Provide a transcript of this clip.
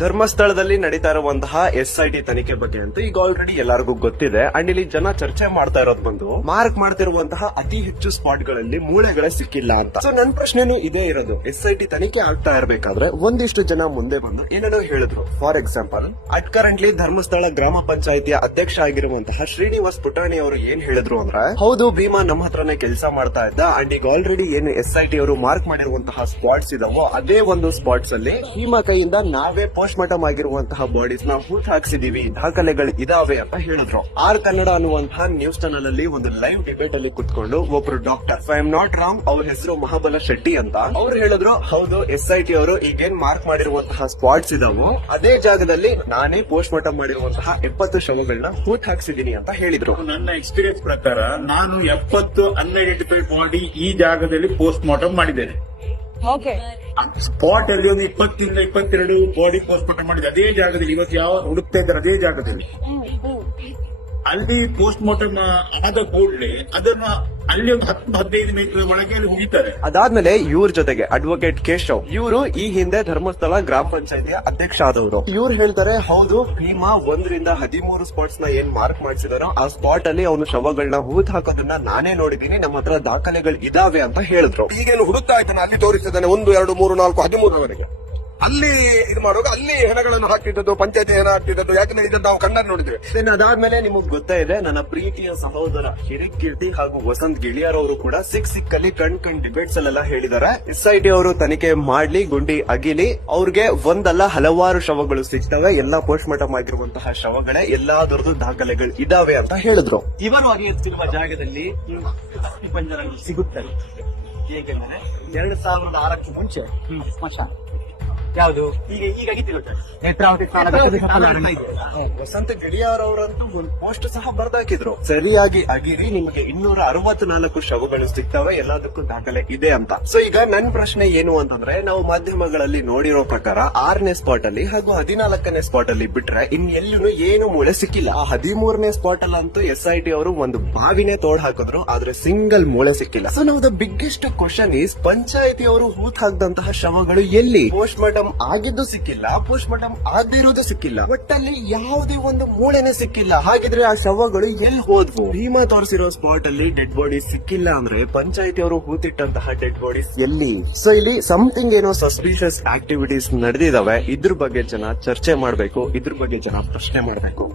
ಧರ್ಮಸ್ಥಳದಲ್ಲಿ ನಡೀತಾ ಇರುವಂತಹ SIT ತನಿಖೆ ಬಗ್ಗೆ ಅಂತ ಈಗ ಆಲ್ರೆಡಿ ಎಲ್ಲರಿಗೂ ಗೊತ್ತಿದೆ. ಅಂಡ್ ಇಲ್ಲಿ ಜನ ಚರ್ಚೆ ಮಾಡ್ತಾ ಇರೋದು ಬಂದು ಮಾರ್ಕ್ ಮಾಡ್ತಿರುವಂತಹ ಅತಿ ಹೆಚ್ಚು ಸ್ಪಾಟ್ ಗಳಲ್ಲಿ ಮೂಳೆಗಳೇ ಸಿಕ್ಕಿಲ್ಲ ಅಂತ. ಸೊ ನನ್ನ ಪ್ರಶ್ನೆನೂ ಇದೇ ಇರೋದು, SIT ತನಿಖೆ ಆಗ್ತಾ ಇರಬೇಕಾದ್ರೆ ಒಂದಿಷ್ಟು ಜನ ಮುಂದೆ ಬಂದು ಏನೇನೋ ಹೇಳಿದ್ರು. For example, at currently Dharmasthala ಗ್ರಾಮ ಪಂಚಾಯಿತಿಯ ಅಧ್ಯಕ್ಷ ಆಗಿರುವಂತಹ ಶ್ರೀನಿವಾಸ್ ಪುಟಾಣಿ ಅವರು ಏನ್ ಹೇಳಿದ್ರು ಅಂದ್ರೆ, ಹೌದು ಭೀಮಾ ನಮ್ಮ ಹತ್ರನೇ ಕೆಲಸ ಮಾಡ್ತಾ ಇದ್ದ. ಅಂಡ್ ಈಗ ಆಲ್ರೆಡಿ ಏನು SIT ಅವರು ಮಾರ್ಕ್ ಮಾಡಿರುವಂತಹ ಸ್ಪಾಟ್ಸ್ ಇದಾವೋ ಅದೇ ಒಂದು ಸ್ಪಾಟ್ಸ್ ಅಲ್ಲಿ ಭೀಮಾ ಕೈಯಿಂದ ನಾವೇ ಪೋಸ್ಟ್ ಮಾರ್ಟಮ್ ಆಗಿರುವಂತಹ ಬಾಡೀಸ್ ನ ಹೂತ್ ಹಾಕ್ಸಿದೀವಿ, ದಾಖಲೆಗಳು ಇದಾವೆ ಅಂತ ಹೇಳಿದ್ರು. ಆರ್ ಕನ್ನಡ ಅನ್ನುವಂತಹ ನ್ಯೂಸ್ ಚಾನಲ್ ಅಲ್ಲಿ ಒಂದು ಲೈವ್ ಡಿಬೇಟ್ ಅಲ್ಲಿ ಕುತ್ಕೊಂಡು ಒಬ್ರು doctor, I am not wrong, ಅವ್ರ ಹೆಸರು ಮಹಾಬಲ ಶೆಟ್ಟಿ ಅಂತ, ಅವ್ರು ಹೇಳಿದ್ರು ಹೌದು SIT ಅವರು ಈಗೇನ್ ಮಾರ್ಕ್ ಮಾಡಿರುವಂತಹ ಸ್ಪಾಟ್ಸ್ ಇದಾವೋ ಅದೇ ಜಾಗದಲ್ಲಿ ನಾನೇ ಪೋಸ್ಟ್ ಮಾರ್ಟಮ್ ಮಾಡಿರುವಂತಹ 70 ಶವಗಳನ್ನ ಹೂತ್ ಹಾಕ್ಸಿದೀನಿ ಅಂತ ಹೇಳಿದ್ರು. ನನ್ನ ಎಕ್ಸ್ಪೀರಿಯನ್ಸ್ ಪ್ರಕಾರ ನಾನು 70 ಅನ್ಐಡೆಂಟಿಫೈಡ್ ಬಾಡಿ ಈ ಜಾಗದಲ್ಲಿ ಪೋಸ್ಟ್ ಮಾರ್ಟಮ್ ಮಾಡಿದ್ದೇನೆ. ಸ್ಪಾಟ್ ಅಲ್ಲಿ ಒಂದು 20 ಇಂದ 22 ಬಾಡಿ ಪೋಸ್ಟ್ ಮಾರ್ಟಮ್ ಮಾಡಿದೆ ಅದೇ ಜಾಗದಲ್ಲಿ. ಇವತ್ತು ಯಾವ ಹುಡುಕ್ತಾ ಇದ್ದಾರೆ ಅದೇ ಜಾಗದಲ್ಲಿ. ಅಲ್ಲಿ ಪೋಸ್ಟ್ ಮಾರ್ಟಮ್ ಆದ ಕೂಡಲೇ ಅದನ್ನ ಅಲ್ಲಿ ಒಂದು 10-15 ಮೀಟರ್ ಒಳಗೆ ಅಲ್ಲಿ ಹೋಗಿದ್ದಾರೆ. ಅದಾದ್ಮೇಲೆ ಇವ್ರ ಜೊತೆಗೆ ಅಡ್ವೊಕೇಟ್ ಕೇಶವ್, ಇವರು ಈ ಹಿಂದೆ ಧರ್ಮಸ್ಥಳ ಗ್ರಾಮ ಪಂಚಾಯತಿಯ ಅಧ್ಯಕ್ಷ ಆದವರು. ಇವ್ರು ಹೇಳ್ತಾರೆ ಹೌದು ಭೀಮಾ 1 ರಿಂದ 13 ಸ್ಪಾಟ್ಸ್ ನ ಏನ್ ಮಾರ್ಕ್ ಮಾಡಿಸಿದಾರೋ ಆ ಸ್ಪಾಟ್ ಅಲ್ಲಿ ಅವನು ಶವಗಳನ್ನ ಹೂತ್ ಹಾಕೋದನ್ನ ನಾನೇ ನೋಡಿದೀನಿ, ನಮ್ಮ ಹತ್ರ ದಾಖಲೆಗಳು ಇದಾವೆ ಅಂತ ಹೇಳಿದ್ರು. ಈಗೇನು ಹುಡುಕ್ತಾ ಇದ್ದಾನೆ, ಅಲ್ಲಿ ತೋರಿಸಿದ್ದಾನೆ 1, 2, 3, 4, 13ರವರೆಗೆ ಅಲ್ಲಿ ಇದು ಮಾಡುವಾಗ ಅಲ್ಲಿ ಹೆಣಗಳನ್ನು ಹಾಕ್ತಿದ್ದದ್ದು, ಪಂಚಾಯತಿ ಹೆಣ ಹಾಕ್ತಿದ್ದದ್ದು, ಯಾಕಂದ್ರೆ ಇದನ್ನು ನಾವು ಕಣ್ಣಲ್ಲಿ ನೋಡಿದ್ವಿ. ಅದಾದ್ಮೇಲೆ ನಿಮಗ್ ಗೊತ್ತಾ ಇದೆ, ನನ್ನ ಪ್ರೀತಿಯ ಸಹೋದರ ಹಿರಿಕೀರ್ತಿ ಹಾಗೂ ವಸಂತ್ ಗಿಳಿಯಾರ್ ಅವರು ಕೂಡ ಸಿಕ್ಕಲ್ಲಿ ಕಣ್ ಡಿಬೇಟ್ಸ್ ಅಲ್ಲೆಲ್ಲ ಹೇಳಿದ್ದಾರೆ, SIT ಅವರು ತನಿಖೆ ಮಾಡ್ಲಿ, ಗುಂಡಿ ಅಗಿಲಿ, ಅವ್ರಿಗೆ ಒಂದಲ್ಲ ಹಲವಾರು ಶವಗಳು ಸಿಗ್ತವೆ, ಎಲ್ಲಾ ಪೋಸ್ಟ್ ಮಾರ್ಟಮ್ ಆಗಿರುವಂತಹ ಶವಗಳೇ, ಎಲ್ಲಾದ್ರದ್ದು ದಾಖಲೆಗಳು ಇದಾವೆ ಅಂತ ಹೇಳಿದ್ರು. ಇವರು ಆಗಿರ್ತಿರುವ ಜಾಗದಲ್ಲಿ ಪಂಜರಗಳು ಸಿಗುತ್ತವೆ. ಹೇಗೆಂದರೆ 2006ಕ್ಕೆ ಮುಂಚೆ ಸ್ಮಶಾನ ಯಾವುದು ಈಗ ನೇತ್ರಾವತಿ ವಸಂತ ಗಿಳಿಯಾರ್ ಅವರಂತೂ ಒಂದು ಪೋಸ್ಟ್ ಸಹ ಬರ್ದಾಕಿದ್ರು, ಸರಿಯಾಗಿ ಅಗಿರಿ ನಿಮಗೆ 264 ಶವಗಳು ಸಿಗ್ತವೆ, ಎಲ್ಲದಕ್ಕೂ ದಾಖಲೆ ಇದೆ ಅಂತ. ಸೊ ಈಗ ನನ್ ಪ್ರಶ್ನೆ ಏನು ಅಂತಂದ್ರೆ, ನಾವು ಮಾಧ್ಯಮಗಳಲ್ಲಿ ನೋಡಿರೋ ಪ್ರಕಾರ 6ನೇ ಸ್ಪಾಟ್ ಅಲ್ಲಿ ಹಾಗೂ 14ನೇ ಸ್ಪಾಟ್ ಅಲ್ಲಿ ಬಿಟ್ರೆ ಇನ್ನೆಲ್ಲೂ ಏನು ಮೂಳೆ ಸಿಕ್ಕಿಲ್ಲ. ಆ 13ನೇ ಸ್ಪಾಟ್ ಅಲ್ಲಂತೂ SIT ಅವರು ಒಂದು ಬಾವಿನೇ ತೋಡ್ ಹಾಕಿದ್ರು, ಆದ್ರೆ ಸಿಂಗಲ್ ಮೂಳೆ ಸಿಕ್ಕಿಲ್ಲ. ಸೊ ನಾವು the biggest question is, panchayat ಅವರು ಹೂತ್ ಹಾಕಿದಂತಹ ಶವಗಳು ಎಲ್ಲಿ? ಪೋಸ್ಟ್ ಮಾರ್ಟಮ್ ಆಗಿದ್ದು ಸಿಕ್ಕಿಲ್ಲ, ಪೋಸ್ಟ್ ಮಾರ್ಟಮ್ ಆಗದಿರೋದು ಸಿಕ್ಕಿಲ್ಲ, ಒಟ್ಟಲ್ಲಿ ಯಾವುದೇ ಒಂದು ಮೂಳೆನೆ ಸಿಕ್ಕಿಲ್ಲ. ಹಾಗಿದ್ರೆ ಆ ಶವಗಳು ಎಲ್ಲಿ ಹೋದ್ವು? ಭೀಮಾ ತೋರಿಸಿರೋ ಸ್ಪಾಟ್ ಅಲ್ಲಿ ಡೆಡ್ ಬಾಡೀಸ್ ಸಿಕ್ಕಿಲ್ಲ ಅಂದ್ರೆ ಪಂಚಾಯಿತಿ ಅವರು ಹೂತಿಟ್ಟಂತಹ ಡೆಡ್ ಬಾಡೀಸ್ ಎಲ್ಲಿ? ಸೊ ಇಲ್ಲಿ ಸಮಥಿಂಗ್ ಏನೋ ಸಸ್ಪಿಷಿಯಸ್ ಆಕ್ಟಿವಿಟೀಸ್ ನಡೆದಿದಾವೆ. ಇದ್ರ ಬಗ್ಗೆ ಜನ ಚರ್ಚೆ ಮಾಡಬೇಕು, ಇದ್ರ ಬಗ್ಗೆ ಜನ ಪ್ರಶ್ನೆ ಮಾಡಬೇಕು.